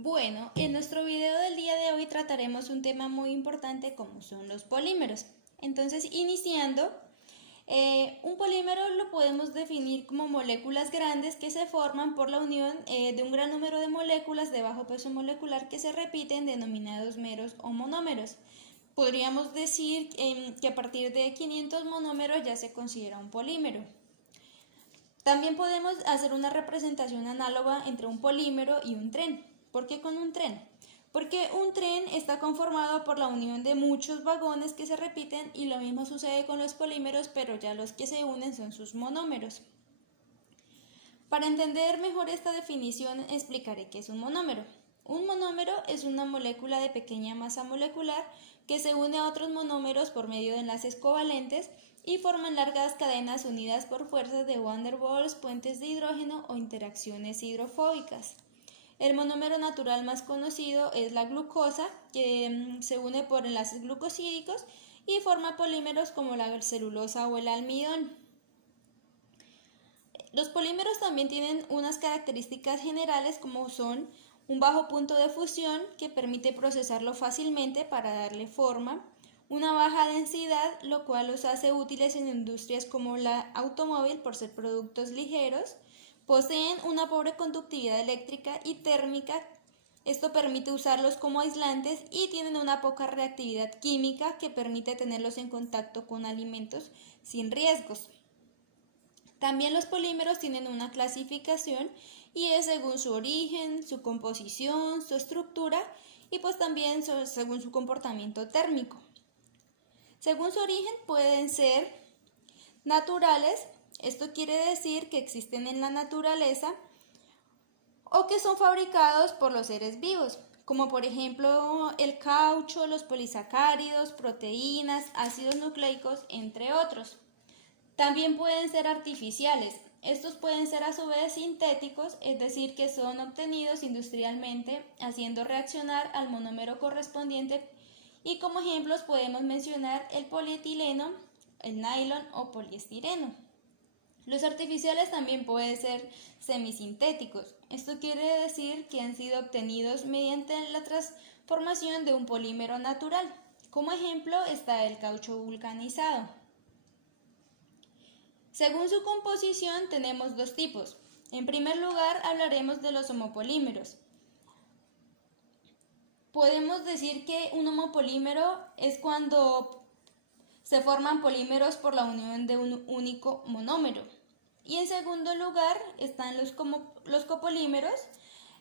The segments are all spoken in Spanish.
Bueno, en nuestro video del día de hoy trataremos un tema muy importante como son los polímeros. Entonces, iniciando, un polímero lo podemos definir como moléculas grandes que se forman por la unión de un gran número de moléculas de bajo peso molecular que se repiten, denominados meros o monómeros. Podríamos decir que a partir de 500 monómeros ya se considera un polímero. También podemos hacer una representación análoga entre un polímero y un tren. ¿Por qué con un tren? Porque un tren está conformado por la unión de muchos vagones que se repiten y lo mismo sucede con los polímeros, pero ya los que se unen son sus monómeros. Para entender mejor esta definición explicaré qué es un monómero. Un monómero es una molécula de pequeña masa molecular que se une a otros monómeros por medio de enlaces covalentes y forman largas cadenas unidas por fuerzas de van der Waals, puentes de hidrógeno o interacciones hidrofóbicas. El monómero natural más conocido es la glucosa, que se une por enlaces glucosídicos y forma polímeros como la celulosa o el almidón. Los polímeros también tienen unas características generales como son un bajo punto de fusión que permite procesarlo fácilmente para darle forma, una baja densidad, lo cual los hace útiles en industrias como la automóvil por ser productos ligeros. Poseen una pobre conductividad eléctrica y térmica, esto permite usarlos como aislantes y tienen una poca reactividad química que permite tenerlos en contacto con alimentos sin riesgos. También los polímeros tienen una clasificación y es según su origen, su composición, su estructura y pues también según su comportamiento térmico. Según su origen pueden ser naturales. Esto quiere decir que existen en la naturaleza o que son fabricados por los seres vivos, como por ejemplo el caucho, los polisacáridos, proteínas, ácidos nucleicos, entre otros. También pueden ser artificiales. Estos pueden ser a su vez sintéticos, es decir, que son obtenidos industrialmente haciendo reaccionar al monómero correspondiente y como ejemplos podemos mencionar el polietileno, el nylon o poliestireno. Los artificiales también pueden ser semisintéticos. Esto quiere decir que han sido obtenidos mediante la transformación de un polímero natural. Como ejemplo está el caucho vulcanizado. Según su composición tenemos dos tipos. En primer lugar hablaremos de los homopolímeros. Podemos decir que un homopolímero es cuando se forman polímeros por la unión de un único monómero. Y en segundo lugar están los copolímeros.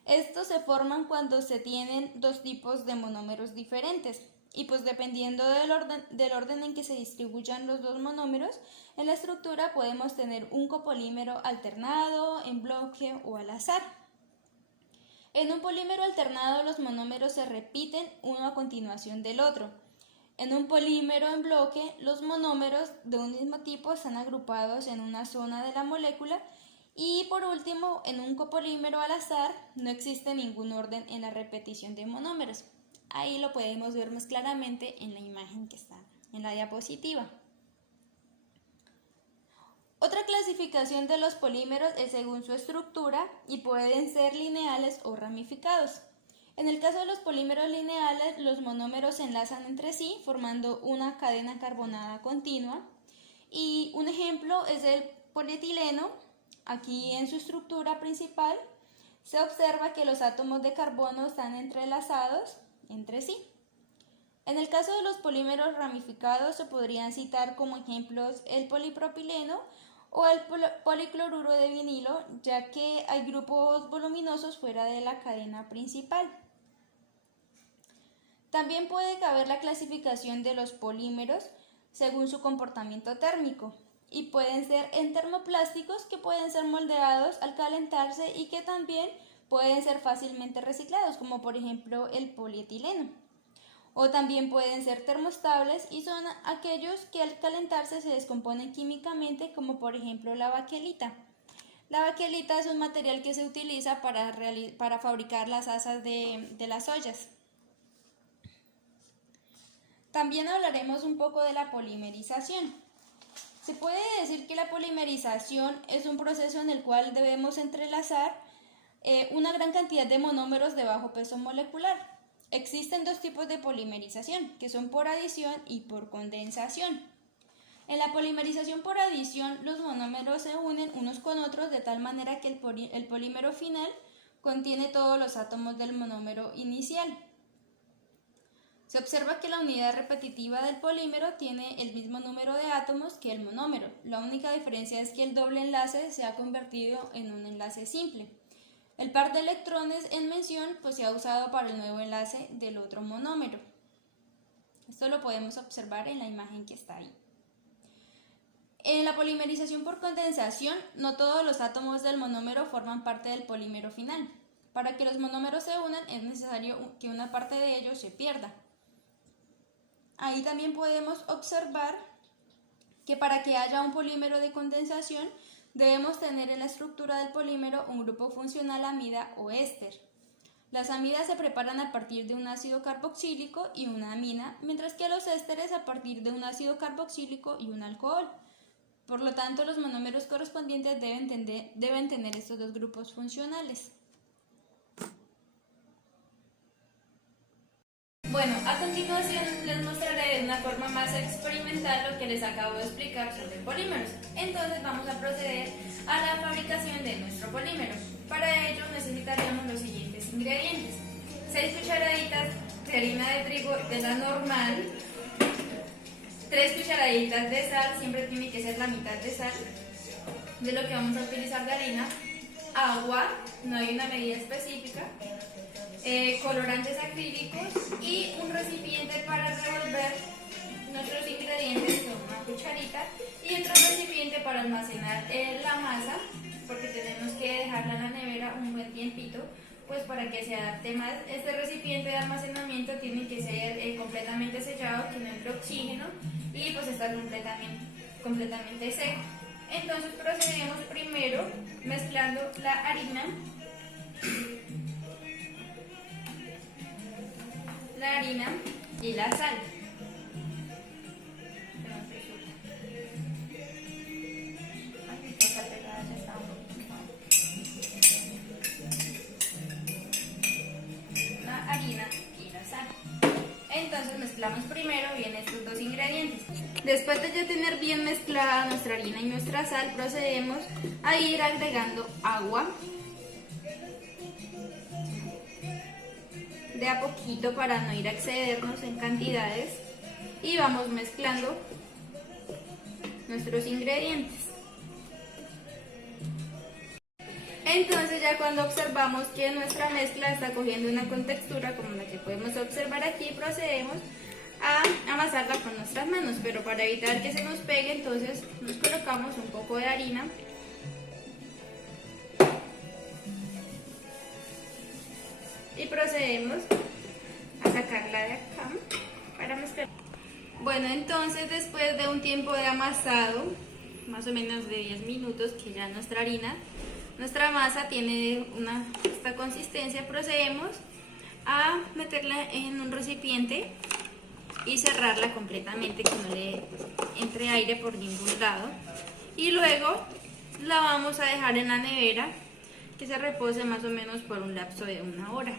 Estos se forman cuando se tienen dos tipos de monómeros diferentes. Y pues dependiendo del orden en que se distribuyan los dos monómeros, en la estructura podemos tener un copolímero alternado, en bloque o al azar. En un polímero alternado los monómeros se repiten uno a continuación del otro. En un polímero en bloque, los monómeros de un mismo tipo están agrupados en una zona de la molécula y por último, en un copolímero al azar no existe ningún orden en la repetición de monómeros. Ahí lo podemos ver más claramente en la imagen que está en la diapositiva. Otra clasificación de los polímeros es según su estructura y pueden ser lineales o ramificados. En el caso de los polímeros lineales, los monómeros se enlazan entre sí formando una cadena carbonada continua. Y un ejemplo es el polietileno. Aquí en su estructura principal se observa que los átomos de carbono están entrelazados entre sí. En el caso de los polímeros ramificados se podrían citar como ejemplos el polipropileno o el policloruro de vinilo, ya que hay grupos voluminosos fuera de la cadena principal. También puede caber la clasificación de los polímeros según su comportamiento térmico y pueden ser entermoplásticos, que pueden ser moldeados al calentarse y que también pueden ser fácilmente reciclados, como por ejemplo el polietileno. O también pueden ser termoestables y son aquellos que al calentarse se descomponen químicamente, como por ejemplo la baquelita. La baquelita es un material que se utiliza para fabricar las asas de las ollas. También hablaremos un poco de la polimerización. Se puede decir que la polimerización es un proceso en el cual debemos entrelazar una gran cantidad de monómeros de bajo peso molecular. Existen dos tipos de polimerización, que son por adición y por condensación. En la polimerización por adición, los monómeros se unen unos con otros de tal manera que el polímero final contiene todos los átomos del monómero inicial. Se observa que la unidad repetitiva del polímero tiene el mismo número de átomos que el monómero. La única diferencia es que el doble enlace se ha convertido en un enlace simple. El par de electrones en mención se ha usado para el nuevo enlace del otro monómero. Esto lo podemos observar en la imagen que está ahí. En la polimerización por condensación, no todos los átomos del monómero forman parte del polímero final. Para que los monómeros se unan es necesario que una parte de ellos se pierda. Ahí también podemos observar que para que haya un polímero de condensación debemos tener en la estructura del polímero un grupo funcional amida o éster. Las amidas se preparan a partir de un ácido carboxílico y una amina, mientras que los ésteres a partir de un ácido carboxílico y un alcohol. Por lo tanto, los monómeros correspondientes deben tener estos dos grupos funcionales. Bueno, a continuación les mostraré de una forma más experimental lo que les acabo de explicar sobre polímeros. Entonces vamos a proceder a la fabricación de nuestro polímero. Para ello necesitaremos los siguientes ingredientes: 6 cucharaditas de harina de trigo de la normal, 3 cucharaditas de sal, siempre tiene que ser la mitad de sal de lo que vamos a utilizar de harina, agua, no hay una medida específica, colorantes acrílicos y un recipiente para revolver nuestros ingredientes con una cucharita y otro recipiente para almacenar la masa, porque tenemos que dejarla en la nevera un buen tiempito pues para que se adapte más. Este recipiente de almacenamiento tiene que ser completamente sellado, que no entre oxígeno y pues está completamente seco. Entonces procedemos primero mezclando la harina, y la sal. La harina y la sal. Entonces mezclamos primero bien estos dos ingredientes. Después de ya tener bien mezclada nuestra harina y nuestra sal, procedemos a ir agregando agua de a poquito para no ir a excedernos en cantidades, y vamos mezclando nuestros ingredientes. Entonces ya cuando observamos que nuestra mezcla está cogiendo una contextura como la que podemos observar aquí, procedemos a amasarla con nuestras manos, pero para evitar que se nos pegue, entonces nos colocamos un poco de harina y procedemos a sacarla de acá para mezclar. Bueno, entonces después de un tiempo de amasado, más o menos de 10 minutos, que ya nuestra masa tiene esta consistencia, procedemos a meterla en un recipiente y cerrarla completamente, que no le entre aire por ningún lado, y luego la vamos a dejar en la nevera que se repose más o menos por un lapso de 1 hora.